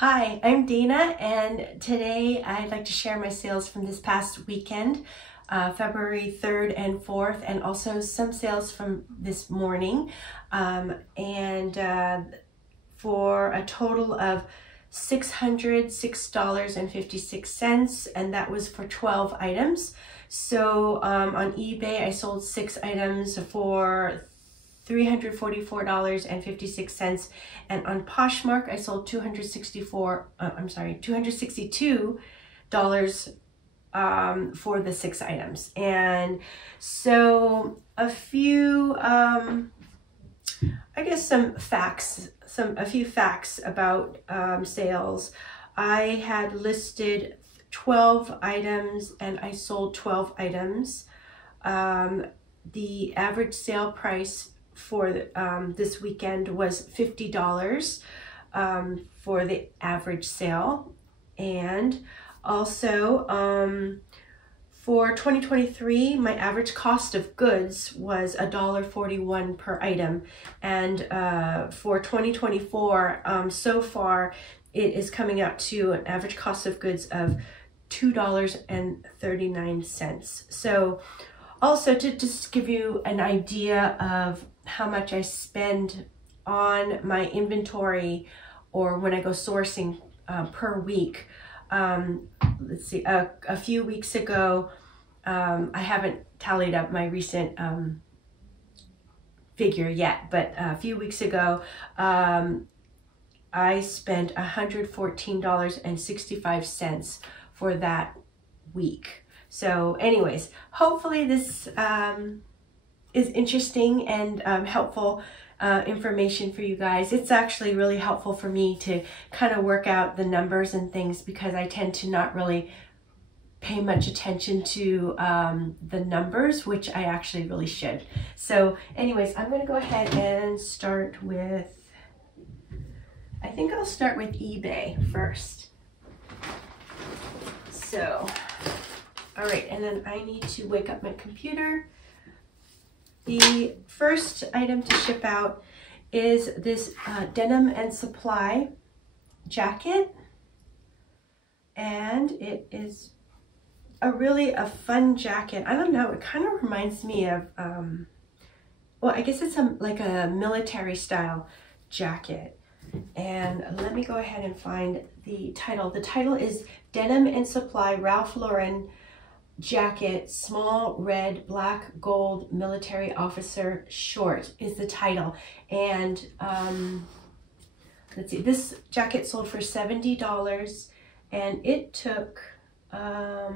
Hi, I'm Dana, and today I'd like to share my sales from this past weekend, February 3rd and 4th, and also some sales from this morning, for a total of $606.56, and that was for 12 items. So on eBay, I sold 6 items for $344.56, and on Poshmark I sold $262 for the 6 items. And so a few I guess a few facts about sales. I had listed 12 items and I sold 12 items. The average sale price for this weekend was $50 for the average sale. And also for 2023, my average cost of goods was $1.41 per item. And for 2024, so far, it is coming out to an average cost of goods of $2.39. So also, to just give you an idea of how much I spend on my inventory or when I go sourcing per week. Let's see, a few weeks ago, I haven't tallied up my recent figure yet, but a few weeks ago, I spent $114.65 for that week. So anyways, hopefully this is interesting and helpful information for you guys. It's actually really helpful for me to kind of work out the numbers and things, because I tend to not really pay much attention to the numbers, which I actually really should. So anyways, I'm going to go ahead and start with, I think I'll start with eBay first. So, all right, and then I need to wake up my computer. The first item to ship out is this Denim and Supply jacket, and it is really a fun jacket. I don't know, it kind of reminds me of, well, I guess it's like a military style jacket. And let me go ahead and find the title. The title is Denim and Supply Ralph Lauren Jacket, small red, black, gold, military officer short is the title. And let's see, this jacket sold for $70, and it took, I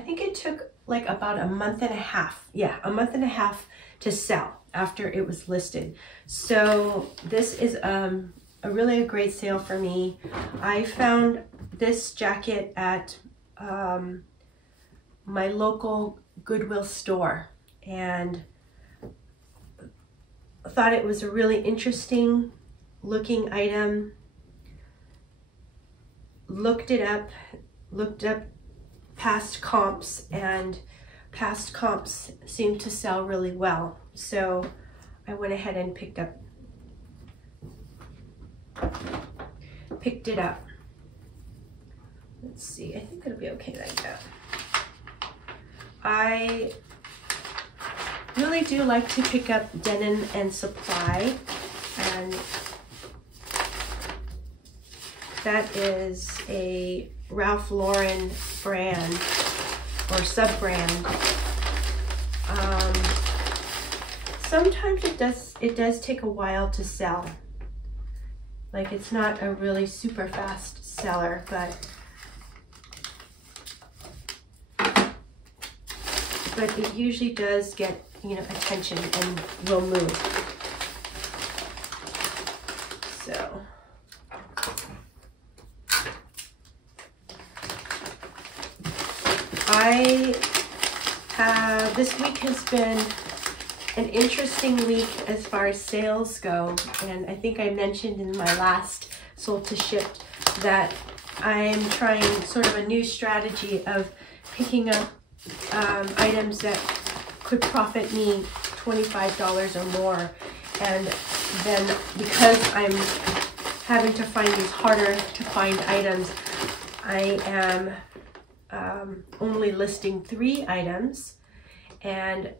think it took like about a month and a half. Yeah, a month and a half to sell after it was listed. So this is really a great sale for me. I found this jacket at my local Goodwill store and thought it was a really interesting looking item. Looked up past comps, and past comps seem to sell really well. So I went ahead and picked it up. Let's see, I think it'll be okay like that. I really do like to pick up Denim and Supply, and that is a Ralph Lauren brand or sub-brand. Sometimes it does take a while to sell. Like, it's not a really super fast seller, but it usually does get, you know, attention and will move. So this week has been an interesting week as far as sales go, and I think I mentioned in my last sold to shipped that I'm trying sort of a new strategy of picking up items that could profit me $25 or more, and then because I'm having to find these harder to find items, I am only listing 3 items, and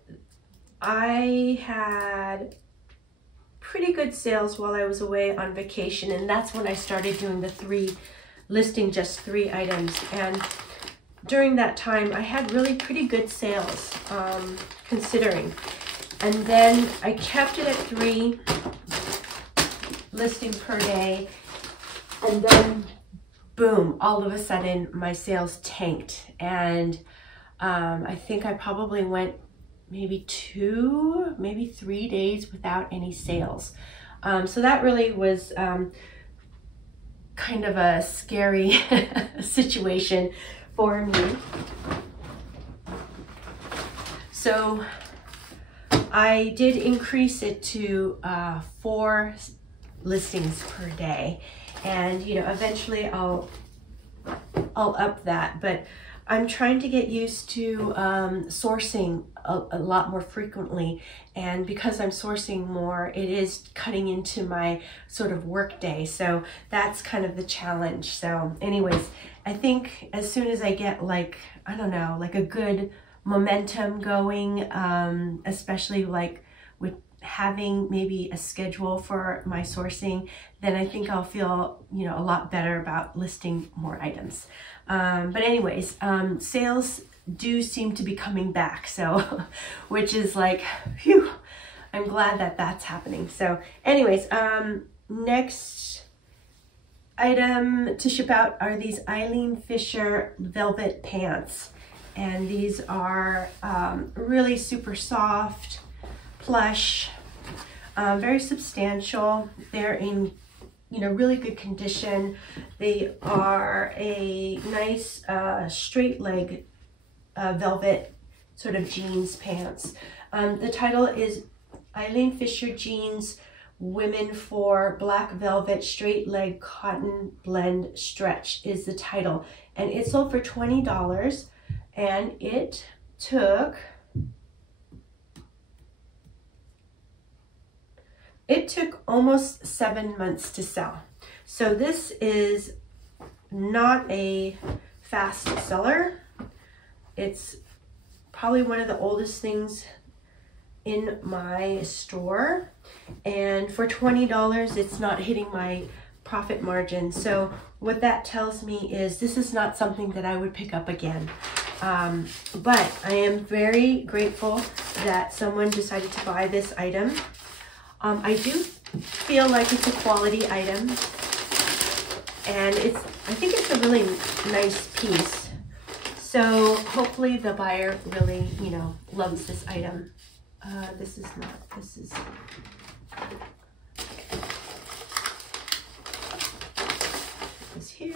I had pretty good sales while I was away on vacation, and that's when I started doing listing just 3 items. And during that time I had really pretty good sales, considering. And then I kept it at 3 listing per day, and then boom, all of a sudden my sales tanked, and I think I probably went maybe 2, maybe 3 days without any sales. So that really was kind of a scary situation for me. So I did increase it to 4 listings per day, and eventually I'll up that, but I'm trying to get used to sourcing a lot more frequently, and because I'm sourcing more, it is cutting into my sort of work day, so that's kind of the challenge. So anyways, I think as soon as I get like a good momentum going, especially like with having maybe a schedule for my sourcing, then I think I'll feel a lot better about listing more items. But anyways, sales do seem to be coming back, so which is like, phew, I'm glad that that's happening. So anyways, next item to ship out are these Eileen Fisher velvet pants, and these are really super soft, plush, very substantial. They're in really good condition. They are a nice straight leg velvet sort of jeans pants. The title is Eileen Fisher Jeans Women for Black Velvet Straight Leg Cotton Blend Stretch is the title, and it sold for $20, and it took almost 7 months to sell. So this is not a fast seller. It's probably one of the oldest things in my store, and for $20 it's not hitting my profit margin. So what that tells me is this is not something that I would pick up again. But I am very grateful that someone decided to buy this item. I do feel like it's a quality item, and I think it's a really nice piece. So hopefully the buyer really, loves this item. This is this here.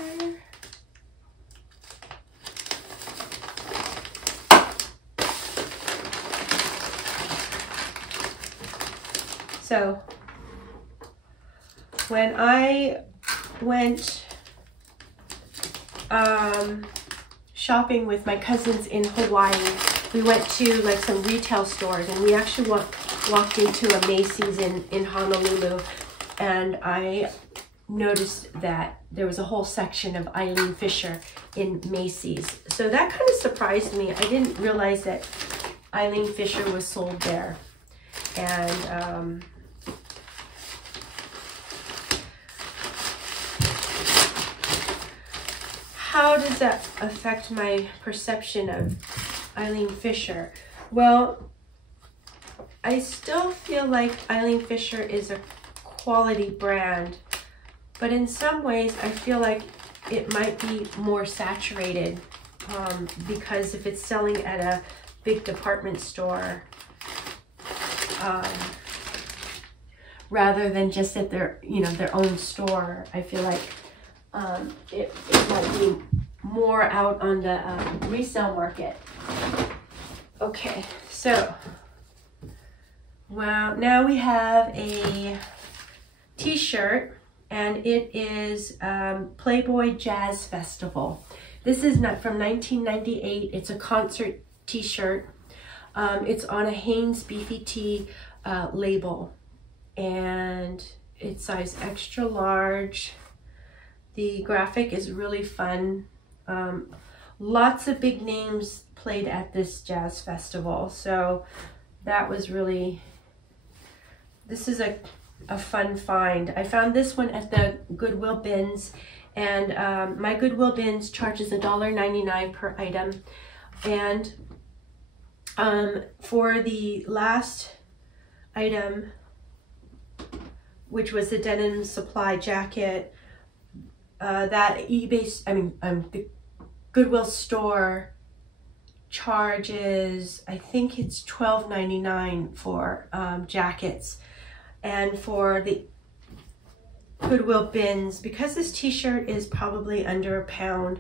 So when I went shopping with my cousins in Hawaii, we went to like some retail stores, and we actually walked into a Macy's in Honolulu, and I noticed that there was a whole section of Eileen Fisher in Macy's. So that kind of surprised me. I didn't realize that Eileen Fisher was sold there. And how does that affect my perception of Eileen Fisher? Well, I still feel like Eileen Fisher is a quality brand, but in some ways I feel like it might be more saturated, because if it's selling at a big department store, rather than just at their own store, I feel like it might be more out on the resale market. Okay, so well, now we have a t-shirt, and it is Playboy Jazz Festival. This is not from 1998. It's a concert t-shirt. It's on a Hanes Beefy Tee label, and It's size extra large. The graphic is really fun. Lots of big names played at this jazz festival, so that was really, this is a fun find. I found this one at the Goodwill bins, and my Goodwill bins charges $1.99 per item. And for the last item, which was the denim supply jacket, that the Goodwill store charges, I think it's $12.99 for jackets. And for the Goodwill bins, because this t-shirt is probably under £1,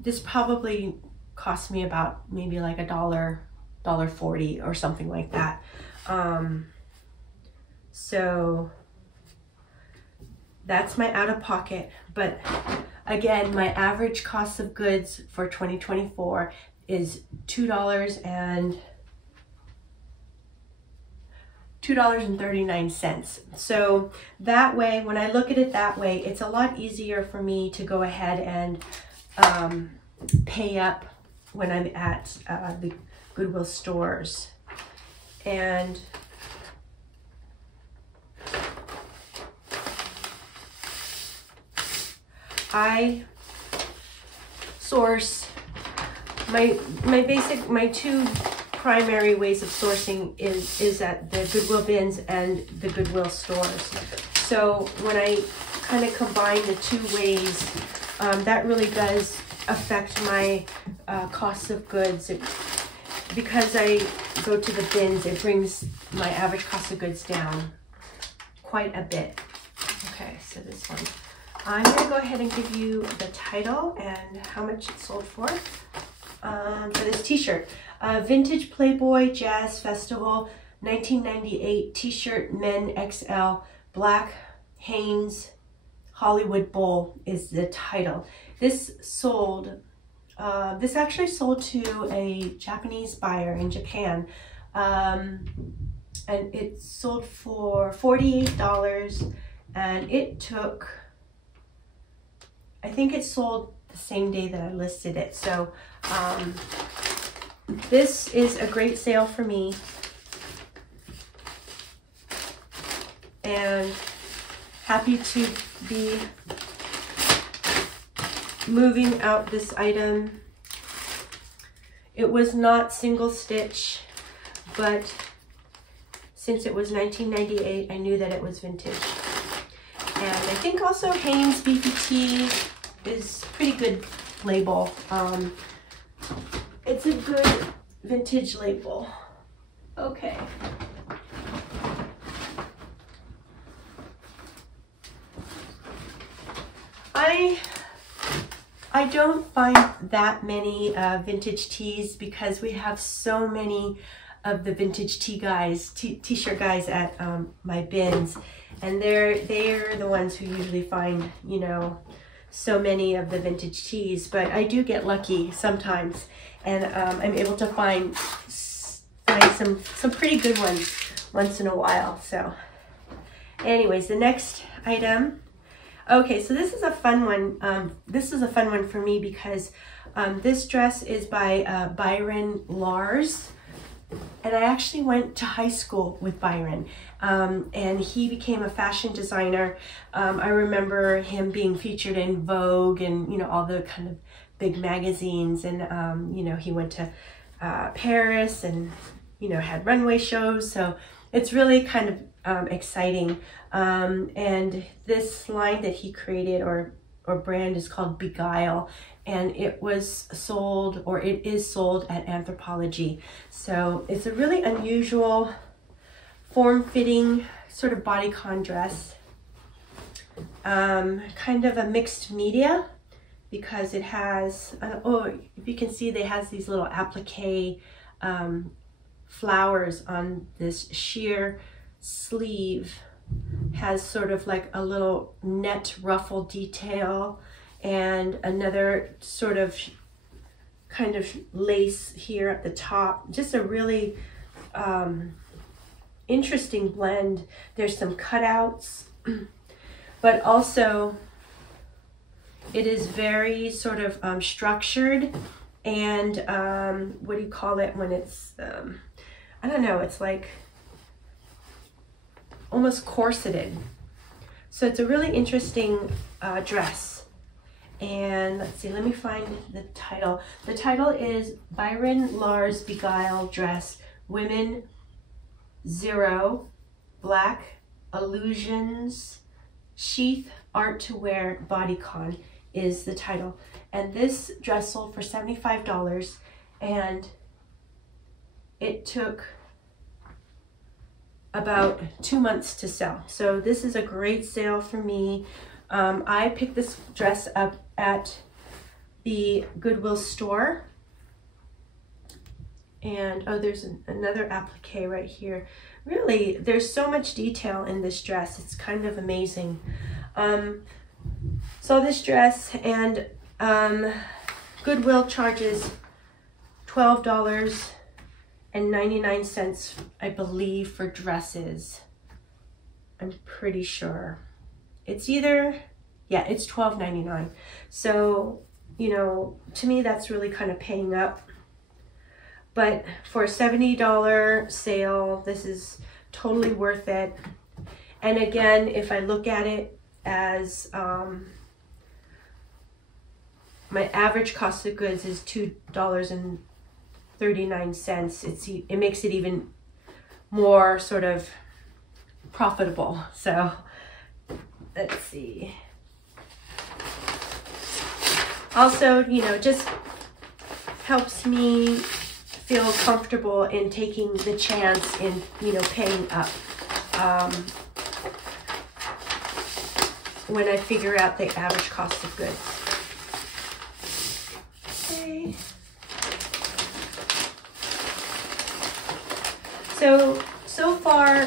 this probably cost me about maybe like $1.40 or something like that. So that's my out-of-pocket. But again, my average cost of goods for 2024 is $2.39. So that way, when I look at it that way, it's a lot easier for me to go ahead and pay up when I'm at the Goodwill stores. And I source my two primary ways of sourcing is at the Goodwill bins and the Goodwill stores. So when I kind of combine the two ways, that really does affect my cost of goods. Because I go to the bins, it brings my average cost of goods down quite a bit. Okay, so this one. I'm gonna go ahead and give you the title and how much it sold for this t-shirt. Vintage Playboy Jazz Festival 1998 t-shirt, men XL, black Hanes Hollywood Bowl is the title. This actually sold to a Japanese buyer in Japan, and it sold for $48, and it took, I think it sold the same day that I listed it. So this is a great sale for me, and happy to be moving out this item. It was not single stitch, but since it was 1998, I knew that it was vintage. And I think also Hanes BPT is a pretty good label. It's a good vintage label. Okay. I don't find that many vintage tees because we have so many of the vintage t-shirt guys at my bins, and they're the ones who usually find, you know, so many of the vintage tees. But I do get lucky sometimes, and I'm able to find some pretty good ones once in a while. So anyways, the next item. Okay, so this is a fun one. This is a fun one for me because this dress is by Byron Lars. And I actually went to high school with Byron, and he became a fashion designer. I remember him being featured in Vogue and, you know, all the kind of big magazines. And, you know, he went to Paris and, you know, had runway shows. So it's really kind of exciting. And this line that he created or brand is called Beguile, and it was sold, or it is sold, at Anthropologie. So it's a really unusual form-fitting sort of bodycon dress, kind of a mixed media, because it has if you can see, it has these little applique flowers on this sheer sleeve, has sort of like a little net ruffle detail, and another sort of kind of lace here at the top. Just a really interesting blend. There's some cutouts but also it is very sort of structured, and what do you call it when it's, I don't know, it's like almost corseted. So it's a really interesting dress. And let's see, let me find the title. The title is Byron Lars Beguile Dress, Women 0, Black Illusions, Sheath Art to Wear Bodycon is the title. And this dress sold for $75, and it took about 2 months to sell. So this is a great sale for me. I picked this dress up at the Goodwill store. And oh, there's another applique right here. Really, there's so much detail in this dress. It's kind of amazing. So this dress, and Goodwill charges $12.99, I believe, for dresses. I'm pretty sure. It's either, yeah, it's $12.99. So, you know, to me, that's really kind of paying up. But for a $70 sale, this is totally worth it. And again, if I look at it as my average cost of goods is $2.39. It makes it even more sort of profitable. So let's see. Also, you know, just helps me feel comfortable in taking the chance in, you know, paying up when I figure out the average cost of goods. Okay. So far,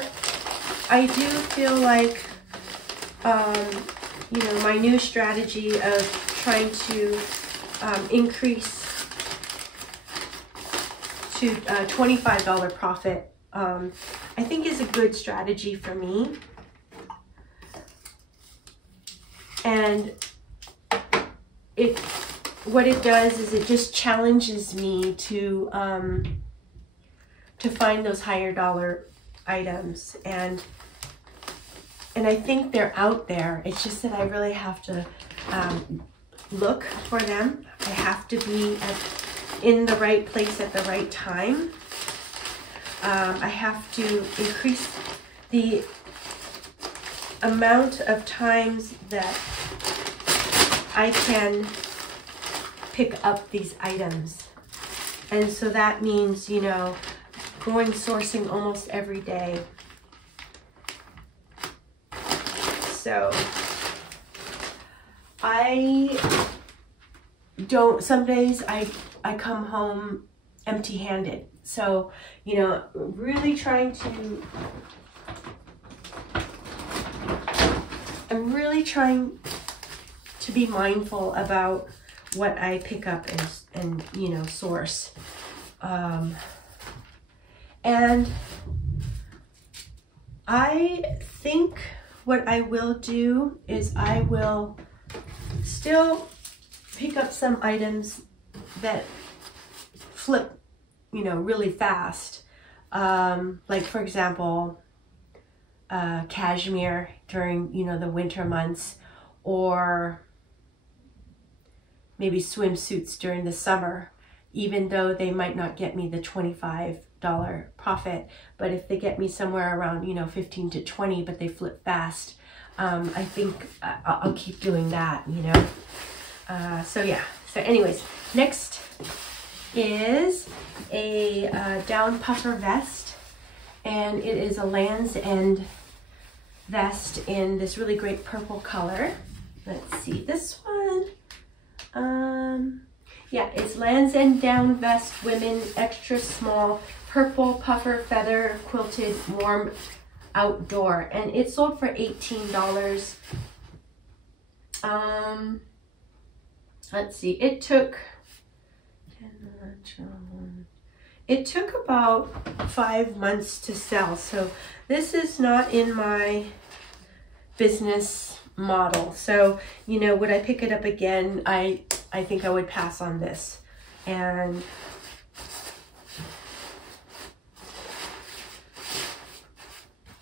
I do feel like, you know, my new strategy of trying to increase to $25 profit, I think is a good strategy for me. And what it does is it just challenges me to find those higher dollar items, and I think they're out there. It's just that I really have to look for them. I have to be in the right place at the right time. I have to increase the amount of times that I can pick up these items. And so that means, you know, going sourcing almost every day. So some days I come home empty-handed. So, you know, I'm really trying to be mindful about what I pick up and you know, source. And I think what I will do is I will still pick up some items that flip, you know, really fast. Like for example, cashmere during, you know, the winter months, or maybe swimsuits during the summer, even though they might not get me the $25 profit, but if they get me somewhere around, you know, 15 to 20, but they flip fast, I think I'll keep doing that, you know. So yeah, so anyways, next is a down puffer vest, and it is a Land's End vest in this really great purple color. Let's see, this one, yeah, it's Land's End down vest, women, extra small, purple puffer feather quilted warm outdoor, and it sold for $18. Let's see, it took about 5 months to sell. So this is not in my business model. So, you know, would I pick it up again? I think I would pass on this. And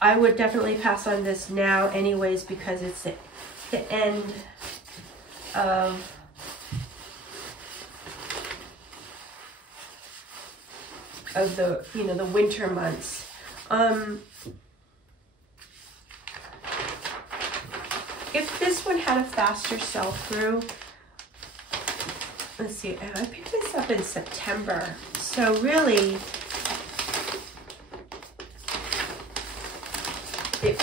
I would definitely pass on this now anyways, because it's the end of the, you know, the winter months. If this one had a faster sell-through, let's see, I picked this up in September, so really it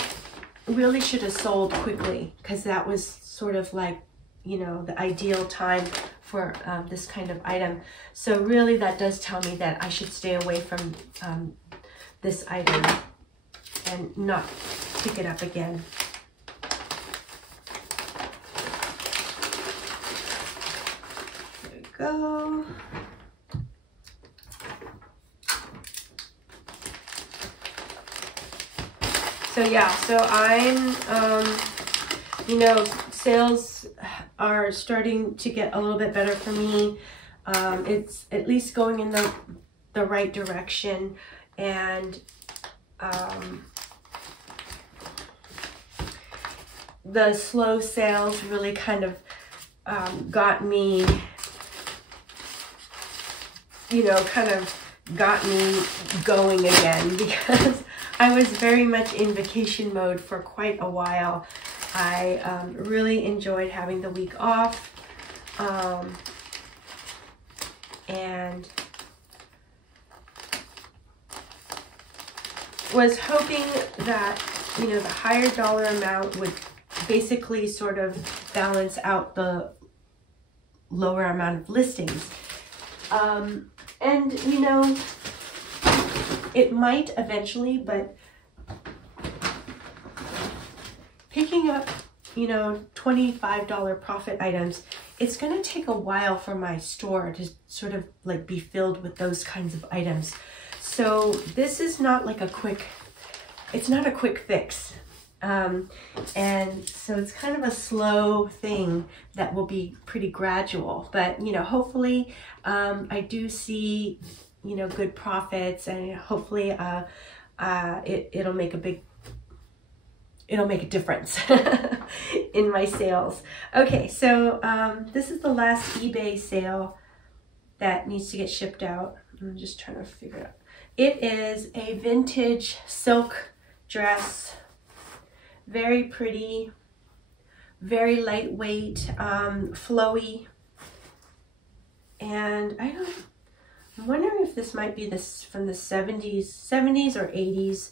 really should have sold quickly, because that was sort of like, you know, the ideal time for this kind of item. So really that does tell me that I should stay away from this item and not pick it up again. There we go. So yeah, so I'm, you know, sales are starting to get a little bit better for me. It's at least going in the right direction, and the slow sales really kind of got me, you know, kind of got me going again, because I was very much in vacation mode for quite a while. I really enjoyed having the week off, and was hoping that, you know, the higher dollar amount would basically sort of balance out the lower amount of listings. And, you know, it might eventually, but picking up, you know, $25 profit items, it's going to take a while for my store to sort of like be filled with those kinds of items. So this is not like a quick, it's not a quick fix. And so it's kind of a slow thing that will be pretty gradual, but, you know, hopefully I do see, you know, good profits, and hopefully it'll make a difference in my sales. Okay, so this is the last eBay sale that needs to get shipped out. I'm just trying to figure it out. It is a vintage silk dress, very pretty, very lightweight, flowy, and I'm wondering if this might be this from the 70s or 80s.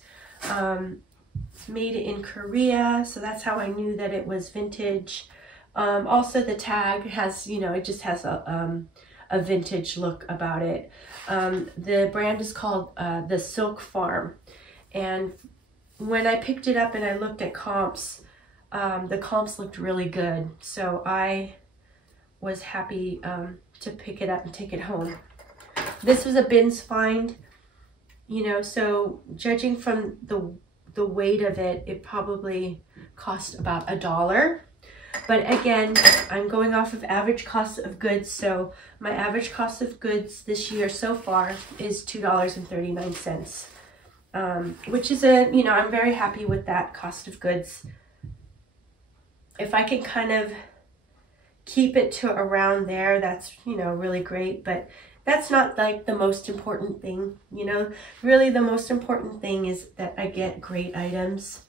It's made in Korea, so that's how I knew that it was vintage. Also, the tag has, you know, it just has a vintage look about it. The brand is called the Silk Farm, and when I picked it up and I looked at comps, the comps looked really good, so I was happy to pick it up and take it home. This was a bins find, you know, so judging from the weight of it, it probably cost about $1. But again, I'm going off of average cost of goods, so my average cost of goods this year so far is $2.39, which is you know, I'm very happy with that cost of goods. If I can kind of keep it to around there, that's, you know, really great, but that's not like the most important thing, you know. Really the most important thing is that I get great items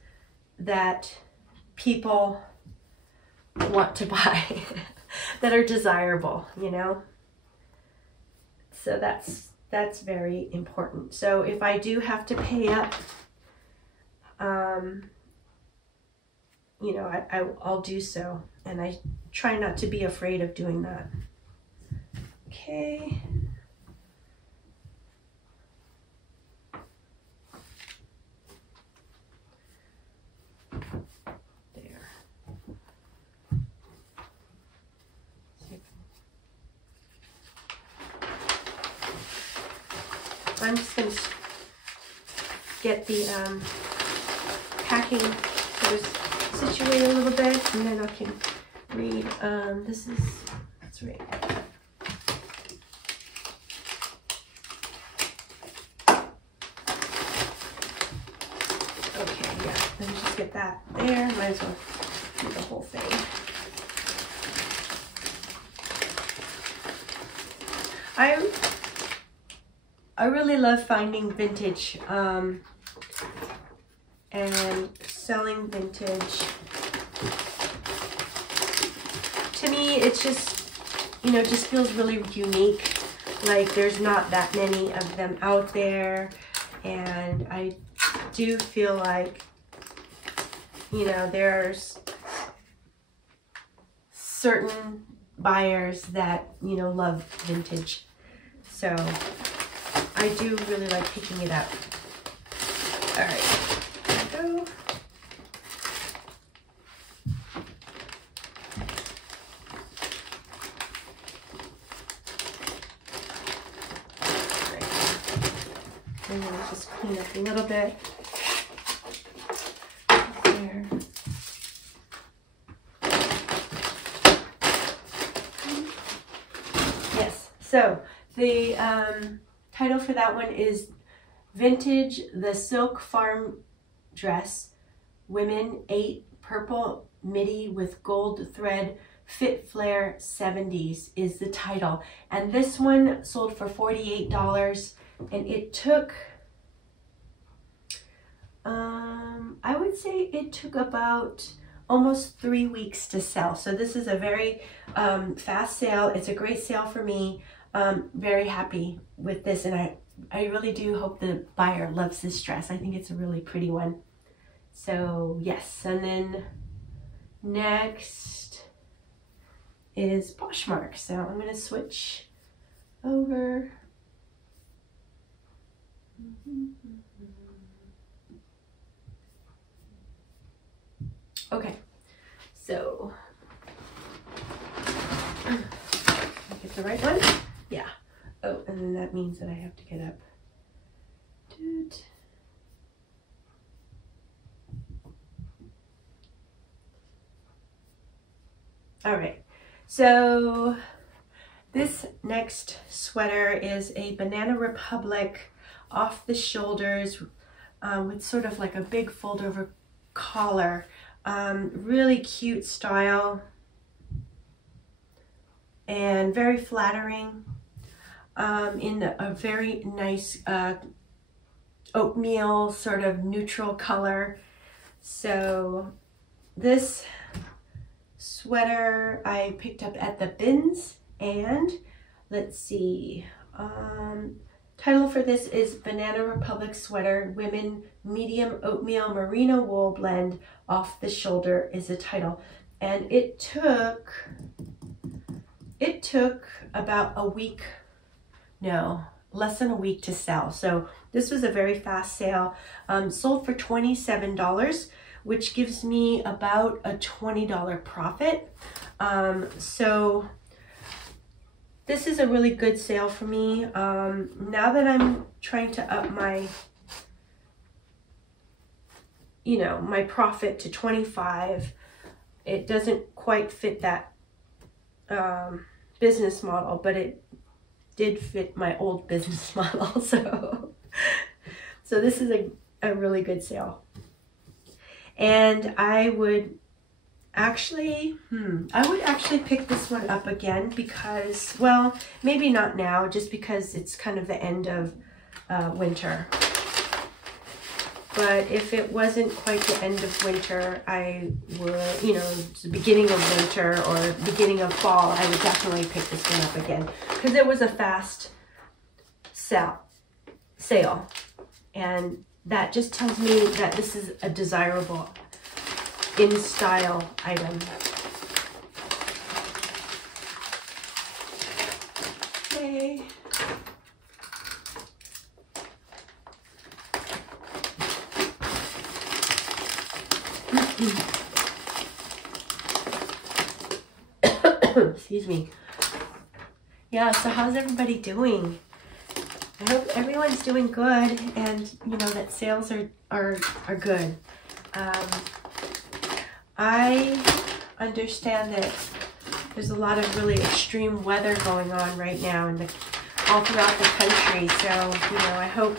that people want to buy, that are desirable, you know. So that's very important. So if I do have to pay up, you know, I'll do so, and I try not to be afraid of doing that. Okay. There. I'm just going to get the packing. There's situate a little bit, and then I can read. Let's read. Okay, yeah, let me just get that there. Might as well do the whole thing. I really love finding vintage and selling vintage. To me, it's just, you know, just feels really unique. Like there's not that many of them out there, and I do feel like, you know, there's certain buyers that, you know, love vintage. So I do really like picking it up. All right, there we go. All right. I'm gonna just clean up a little bit there. Yes, so the title for that one is Vintage the Silk Farm Dress, Women 8 Purple Midi with Gold Thread Fit Flare 70s is the title. And this one sold for $48, and it took, I would say it took about almost 3 weeks to sell. So this is a very fast sale. It's a great sale for me. Very happy with this, and I really do hope the buyer loves this dress. I think it's a really pretty one. So yes, and then next is Poshmark. So I'm gonna switch over. Okay, so get the right one. Yeah. Oh, and then that means that I have to get up. Doot. All right. So this next sweater is a Banana Republic off the shoulders with sort of like a big fold over collar. Really cute style and very flattering. In a very nice oatmeal sort of neutral color. So this sweater I picked up at the bins, and let's see, title for this is Banana Republic Sweater Women Medium Oatmeal Merino Wool Blend Off the Shoulder is the title. And it took about a week, no, less than a week to sell. So this was a very fast sale. Sold for $27, which gives me about a $20 profit. So this is a really good sale for me. Now that I'm trying to up my, you know, my profit to 25, it doesn't quite fit that business model, but it did fit my old business model. So this is a really good sale. And I would actually pick this one up again because, well, maybe not now, just because it's kind of the end of winter. But if it wasn't quite the end of winter, I would, you know, the beginning of winter or beginning of fall, I would definitely pick this one up again because it was a fast sale. And that just tells me that this is a desirable in-style item. Okay. Excuse me. Yeah, so how's everybody doing? I hope everyone's doing good, and you know that sales are good. I understand that there's a lot of really extreme weather going on right now all throughout the country. So, I hope,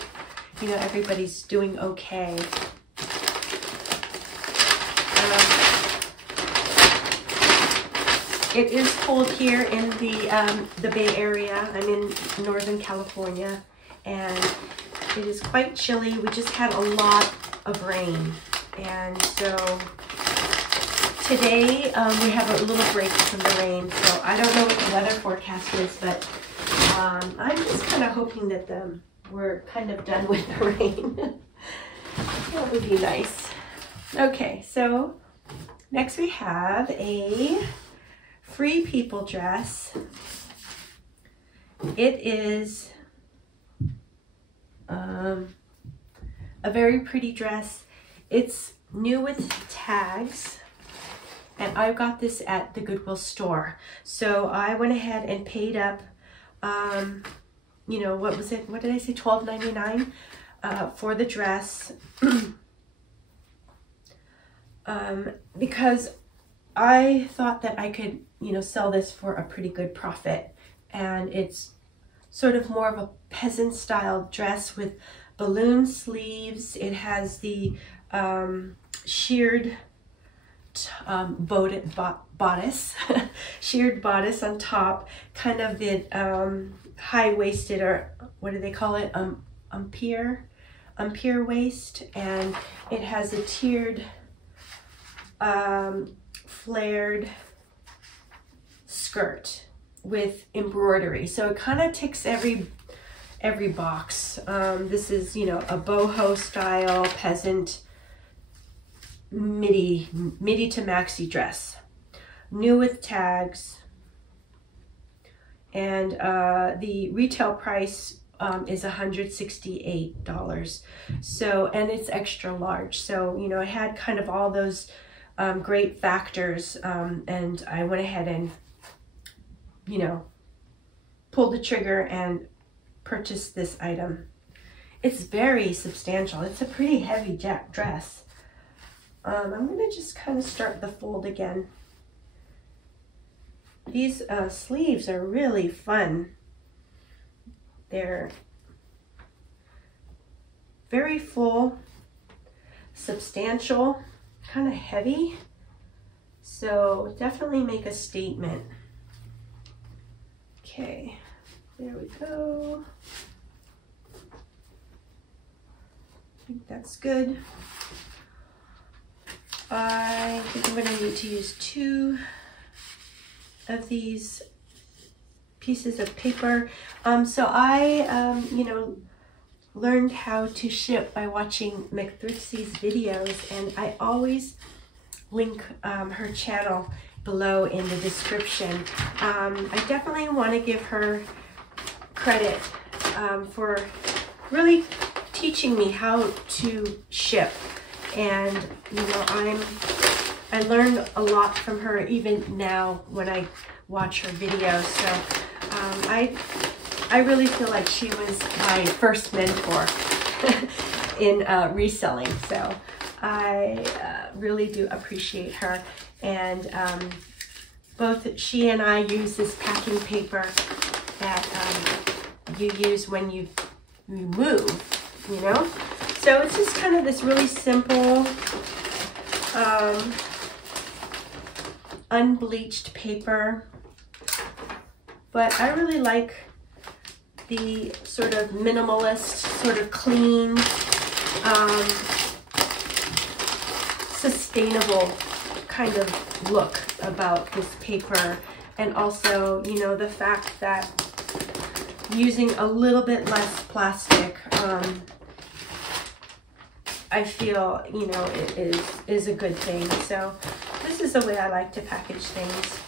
everybody's doing okay. It is cold here in the Bay Area. I'm in Northern California, and it is quite chilly. We just had a lot of rain, and so today we have a little break from the rain. So I don't know what the weather forecast is, but I'm just kind of hoping that we're kind of done with the rain. That would be nice. Okay, so next we have a Free People dress. It is a very pretty dress. It's new with tags, and I got this at the Goodwill store. So I went ahead and paid up, what was it? What did I say? $12.99 for the dress. Because I thought that I could, sell this for a pretty good profit. And it's sort of more of a peasant style dress with balloon sleeves. It has the sheared bodice, sheared bodice on top, kind of the high-waisted, or what do they call it, umpire waist, and it has a tiered flared skirt with embroidery, so it kind of ticks every box. This is, a boho style peasant midi to maxi dress, new with tags, and the retail price is $168. So, and it's extra large. So, I had kind of all those great factors, and I went ahead and, pulled the trigger and purchased this item. It's very substantial. It's a pretty heavy dress. I'm going to just kind of start the fold again. These sleeves are really fun. They're very full, substantial, kind of heavy. So definitely make a statement. Okay, there we go. I think that's good. I think I'm going to need to use 2 of these pieces of paper. So I, learned how to ship by watching McThrixie's videos, and I always link her channel below in the description. I definitely want to give her credit for really teaching me how to ship, and I learned a lot from her even now when I watch her videos. So I really feel like she was my first mentor in reselling. So I really do appreciate her. And both she and I use this packing paper that you use when you move, So it's just kind of this really simple, unbleached paper. But I really like the sort of minimalist, sort of clean, sustainable kind of look about this paper. And also, the fact that using a little bit less plastic, I feel, it is a good thing. So this is the way I like to package things.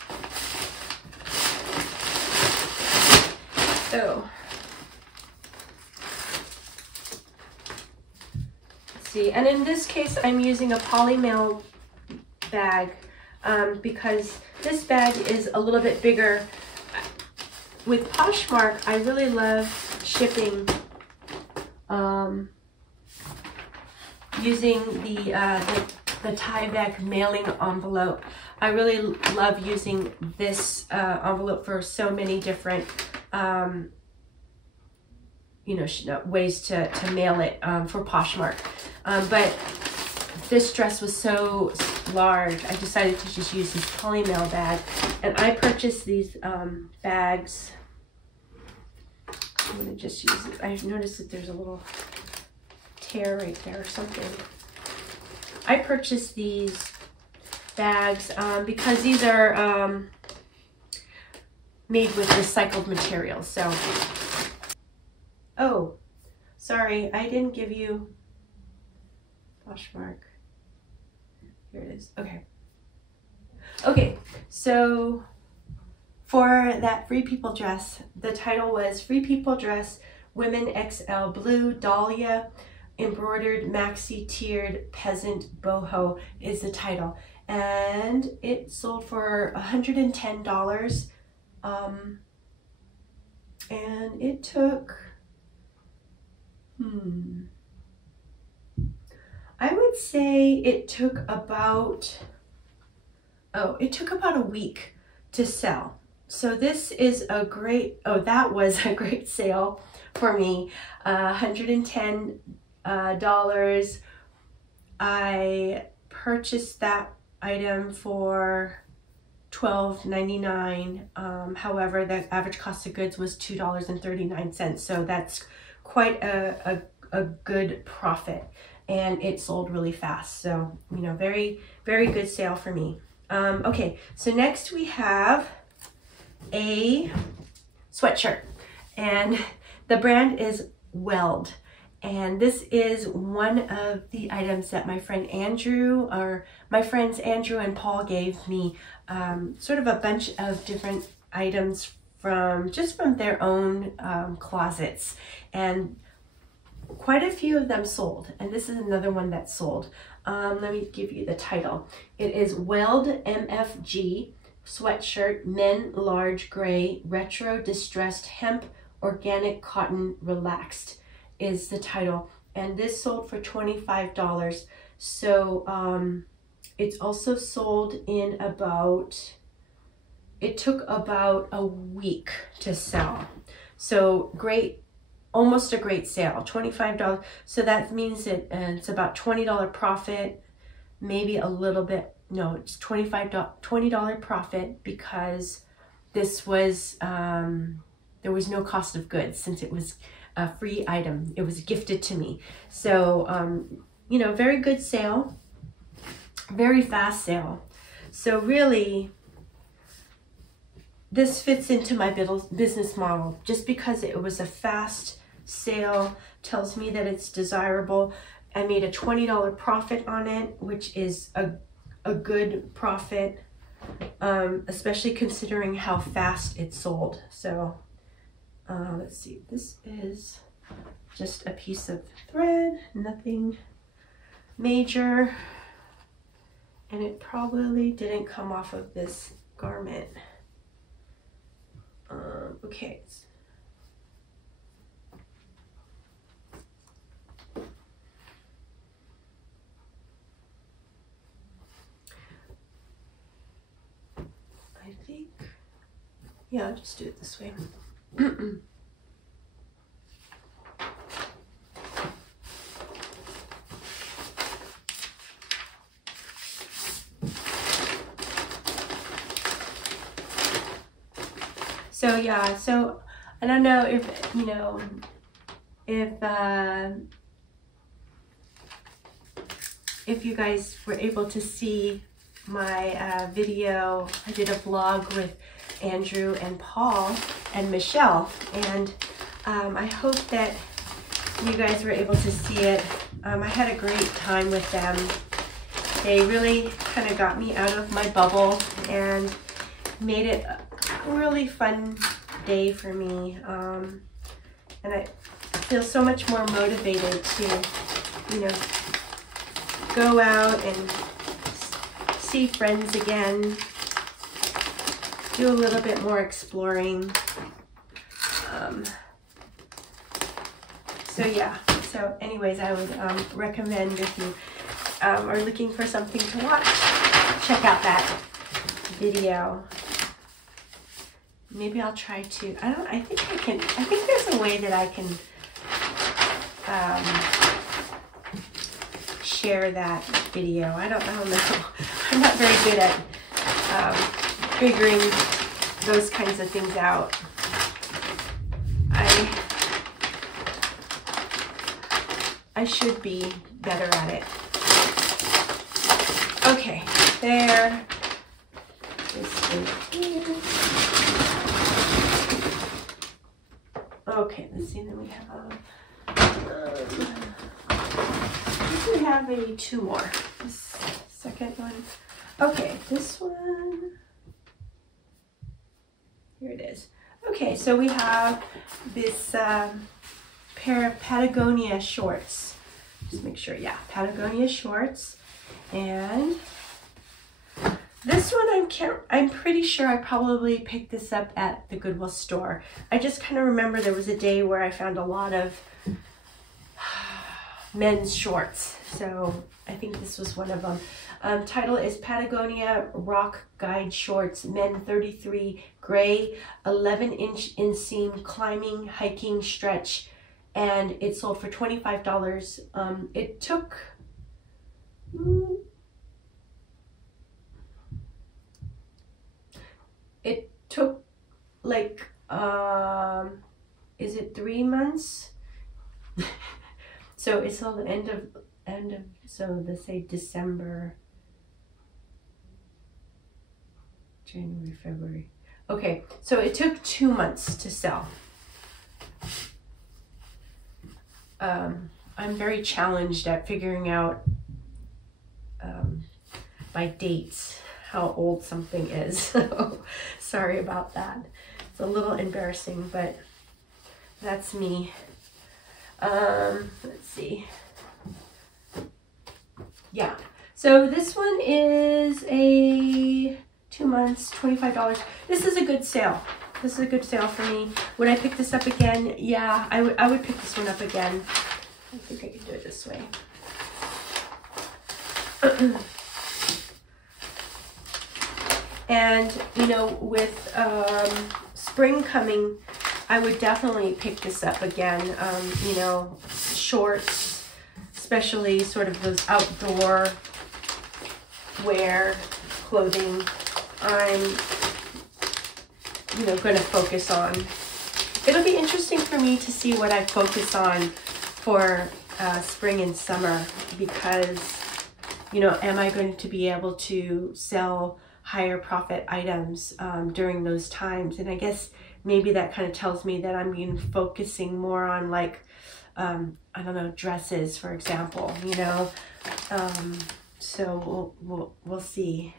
So, let's see, and in this case, I'm using a polymail bag because this bag is a little bit bigger. With Poshmark, I really love shipping using the the Tyvek mailing envelope. I really love using this envelope for so many different you know, ways to mail it for Poshmark. But this dress was so large, I decided to just use this polymail bag. And I purchased these bags. I'm gonna just use it. I noticed that there's a little tear right there or something. I purchased these bags because these are made with recycled materials. So, oh, sorry, I didn't give you Poshmark. Here it is. Okay. Okay, so for that Free People dress, the title was Free People Dress Women XL Blue Dahlia Embroidered Maxi Tiered Peasant Boho is the title. And it sold for $110. And it took, I would say it took about, it took about a week to sell. So this is a great, that was a great sale for me. $110. I purchased that item for $12.99. However, the average cost of goods was $2.39. So that's quite a good profit, and it sold really fast. So, you know, very, very good sale for me. Okay, so next we have a sweatshirt, and the brand is Weld. And this is one of the items that my friend Andrew, or my friends Andrew and Paul gave me, sort of a bunch of different items from their own closets. And quite a few of them sold. And this is another one that sold. Let me give you the title. It is Weld MFG Sweatshirt Men Large Gray Retro Distressed Hemp Organic Cotton Relaxed is the title, and this sold for $25. So it's also sold in it took about a week to sell. So great, almost a great sale, $25. So that means that it's about $20 profit, maybe a little bit, no, it's $20 profit, because this was, there was no cost of goods since it was a free item. It was gifted to me. So, you know, very good sale, very fast sale. So really, this fits into my business model. Just because it was a fast sale tells me that it's desirable. I made a $20 profit on it, which is a good profit, especially considering how fast it sold. So, let's see, this is just a piece of thread, nothing major, and it probably didn't come off of this garment. Okay. I think, yeah, I'll just do it this way. So yeah, so I don't know if, you know, if you guys were able to see my video. I did a vlog with Andrew and Paul and Michelle, and I hope that you guys were able to see it. I had a great time with them. They really kind of got me out of my bubble and made it a really fun day for me. And I feel so much more motivated to, you know, go out and see friends again, do a little bit more exploring. So yeah, so anyways, I would recommend, if you are looking for something to watch, check out that video. Maybe I'll try to, I think there's a way that I can share that video. I don't know. I'm not very good at figuring those kinds of things out. I should be better at it. Okay, there. This is here. Okay, let's see. Then we have maybe two more. This second one. Okay, this one. Here it is. Okay, so we have this pair of Patagonia shorts. Just make sure, yeah, Patagonia shorts. And this one, I'm pretty sure I probably picked this up at the Goodwill store. I just kind of remember there was a day where I found a lot of men's shorts. So I think this was one of them. Title is Patagonia Rock Guide Shorts, Men 33, Gray, 11-inch inseam, climbing, hiking, stretch, and it sold for $25. It took like, is it 3 months? So it's all the end of, so let's say December, January, February. Okay, so it took 2 months to sell. I'm very challenged at figuring out by dates how old something is. So sorry about that. It's a little embarrassing, but that's me. Let's see. Yeah, so this one is a 2 months, $25. This is a good sale. This is a good sale for me. Would I pick this up again? Yeah, I would pick this one up again. I think I can do it this way. And, you know, with spring coming, I would definitely pick this up again. You know, shorts, especially sort of those outdoor wear clothing, I'm, you know, going to focus on. It'll be interesting for me to see what I focus on for spring and summer, because, you know, am I going to be able to sell higher profit items during those times? And I guess maybe that kind of tells me that I'm focusing more on, like, I don't know, dresses, for example, you know. So we'll see.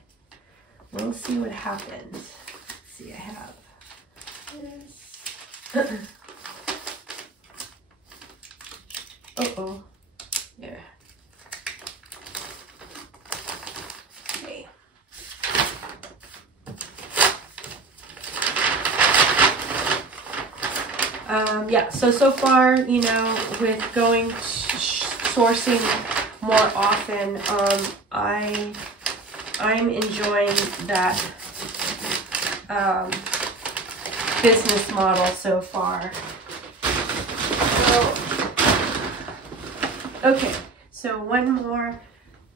We'll see what happens. Let's see, I have this. Uh-oh. Yeah. Okay. Yeah, so far, you know, with going sourcing more often, I'm enjoying that business model so far. So, okay, so one more,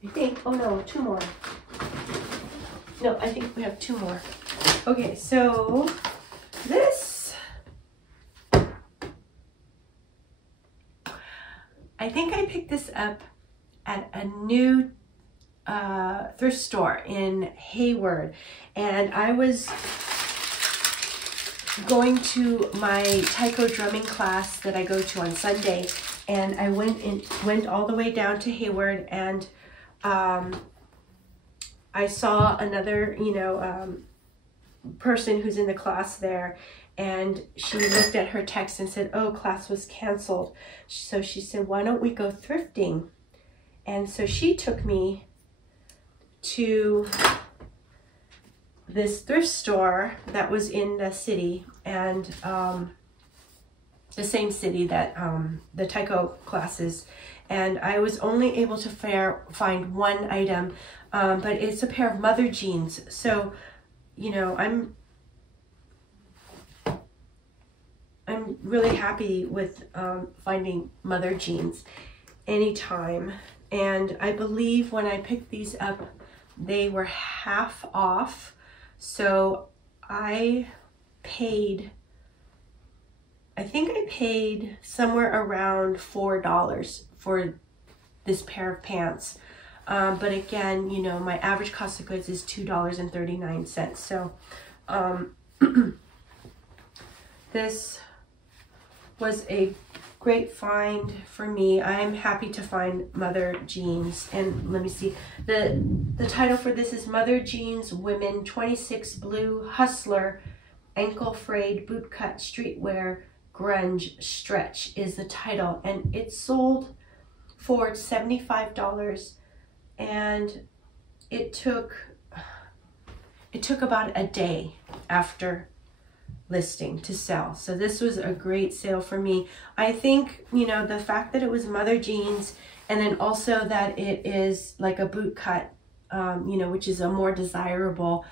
I think. Oh no, two more. No, I think we have two more. Okay, so this, I think I picked this up at a new thrift store in Hayward, and I was going to my taiko drumming class that I go to on Sunday, and I went all the way down to Hayward, and I saw another, you know, person who's in the class there, and she looked at her text and said, oh, class was canceled. So she said, why don't we go thrifting? And so she took me to this thrift store that was in the city, and the same city that the taiko class is. and I was only able to find one item, but it's a pair of mother jeans. So, you know, I'm really happy with finding mother jeans anytime. And I believe when I picked these up, they were half off. So I think I paid somewhere around $4 for this pair of pants. But again, you know, my average cost of goods is $2.39. So this was a great find for me. I'm happy to find mother jeans. And let me see, the title for this is Mother Jeans Women 26 Blue Hustler Ankle Frayed Bootcut Streetwear Grunge Stretch is the title, and it sold for $75, and it took about a day after listing to sell. So this was a great sale for me. I think, you know, the fact that it was mother jeans, and then also that it is like a boot cut, you know, which is a more desirable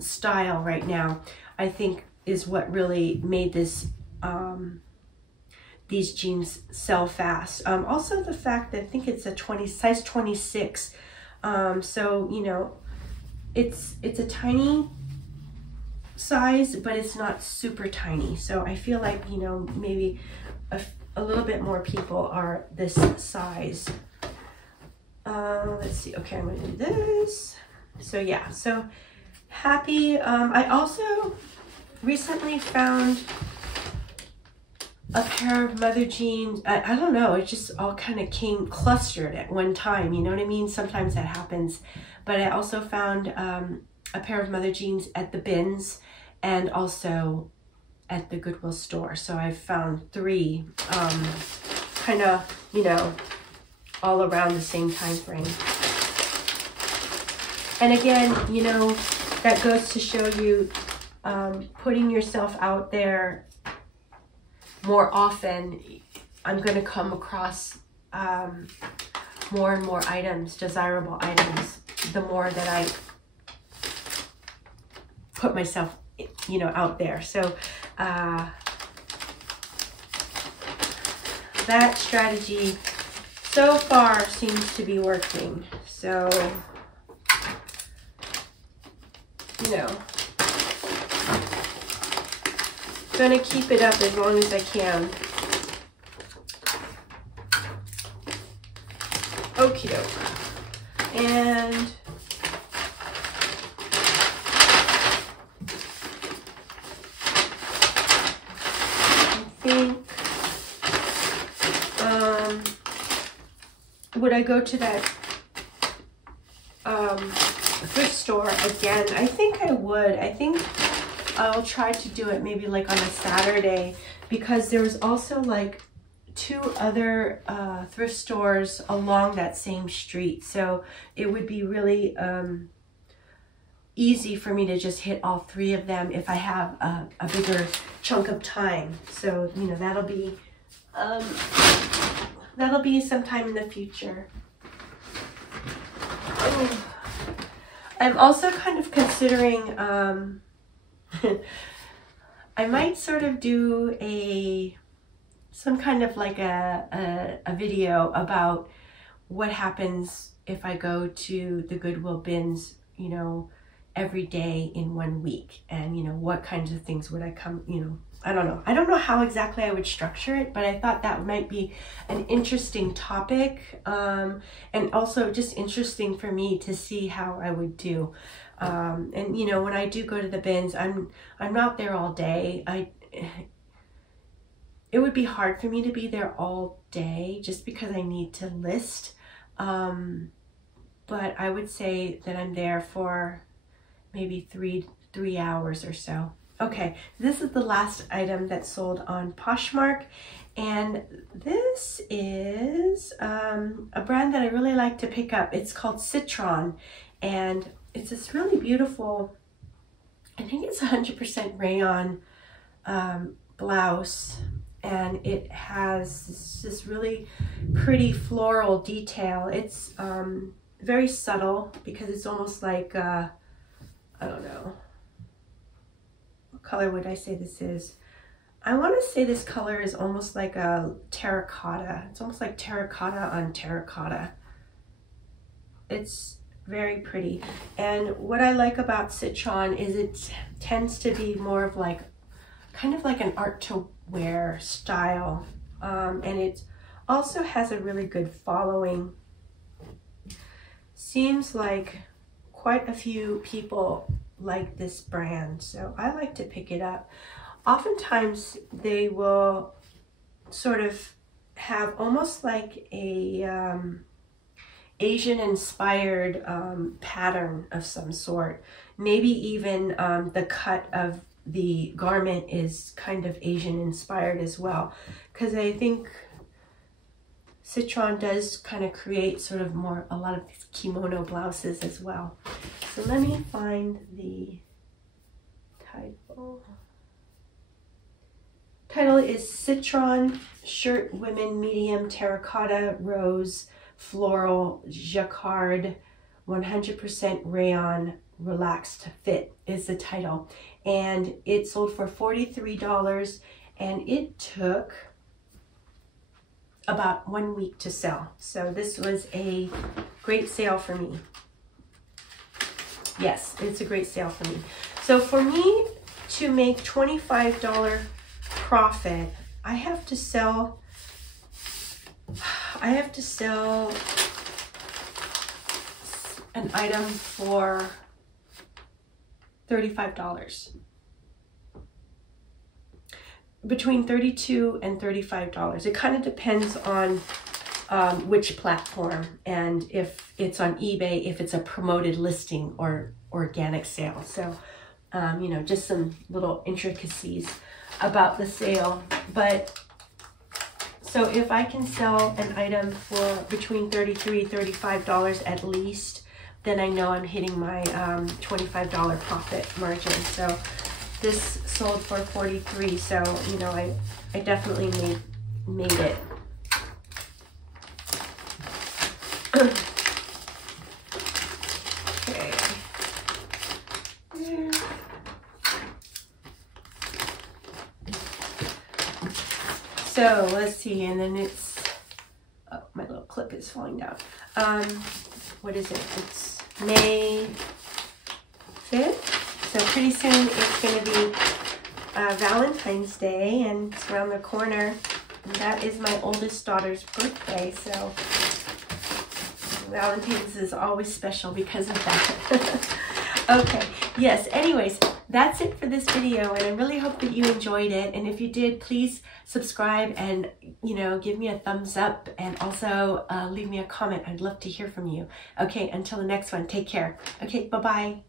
style right now, I think is what really made this these jeans sell fast. Also the fact that I think it's a size 26. So, you know, it's a tiny size, but it's not super tiny. So I feel like, you know, maybe a little bit more people are this size. Let's see. Okay, I'm gonna do this. So yeah, so happy. I also recently found a pair of mother jeans. I don't know, it just all kind of came clustered at one time, you know what I mean? Sometimes that happens. But I also found a pair of mother jeans at the bins and also at the Goodwill store. So I found three kind of, you know, all around the same time frame. And again, you know, that goes to show you putting yourself out there more often. I'm going to come across more and more items, desirable items, the more that I put myself, you know, out there. So that strategy so far seems to be working. So, you know, gonna keep it up as long as I can. Okie doke. And I think, would I go to that thrift store again? I think I would. I think I'll try to do it maybe like on a Saturday, because there was also like 2 other thrift stores along that same street. So it would be really easy for me to just hit all 3 of them if I have a bigger chunk of time. So, you know, that'll be sometime in the future. Oh. I'm also kind of considering I might sort of do some kind of like a video about what happens if I go to the Goodwill bins, you know, every day in 1 week, and, you know, what kinds of things would I come, you know, I don't know how exactly I would structure it, but I thought that might be an interesting topic, and also just interesting for me to see how I would do. And, you know, when I do go to the bins, I'm not there all day. It would be hard for me to be there all day just because I need to list. But I would say that I'm there for maybe three hours or so. Okay, this is the last item that sold on Poshmark, and this is a brand that I really like to pick up. It's called Citron, and it's this really beautiful, I think it's 100% rayon blouse, and it has this really pretty floral detail. It's very subtle because it's almost like, I don't know, what color would I say this is? I want to say this color is almost like a terracotta. It's almost like terracotta on terracotta. It's very pretty. And what I like about Citron is it tends to be more of like, kind of like an art to wear style. And it also has a really good following. Seems like quite a few people like this brand, so I like to pick it up. Oftentimes they will sort of have almost like a Asian inspired pattern of some sort. Maybe even the cut of the garment is kind of Asian inspired as well, because I think Citron does kind of create sort of a lot of these kimono blouses as well. So let me find the title. Title is Citron Shirt Women Medium Terracotta Rose Floral Jacquard 100% Rayon Relaxed Fit is the title. And it sold for $43, and it took about 1 week to sell. So this was a great sale for me. Yes, it's a great sale for me. So for me to make $25 profit, I have to sell an item for $35. Between $32 and $35. It kind of depends on which platform, and if it's on eBay, if it's a promoted listing or organic sale. So, you know, just some little intricacies about the sale. But so if I can sell an item for between $33, $35 at least, then I know I'm hitting my $25 profit margin. So this sold for $43, so you know, I definitely made it. Okay. Yeah. So let's see, and then it's, oh, my little clip is falling down. What is it? It's May 5th. So pretty soon it's going to be Valentine's Day, and it's around the corner. And that is my oldest daughter's birthday, so Valentine's is always special because of that. Okay, yes, anyways, that's it for this video, and I really hope that you enjoyed it. And if you did, please subscribe and, you know, give me a thumbs up, and also leave me a comment. I'd love to hear from you. Okay, until the next one, take care. Okay, bye-bye.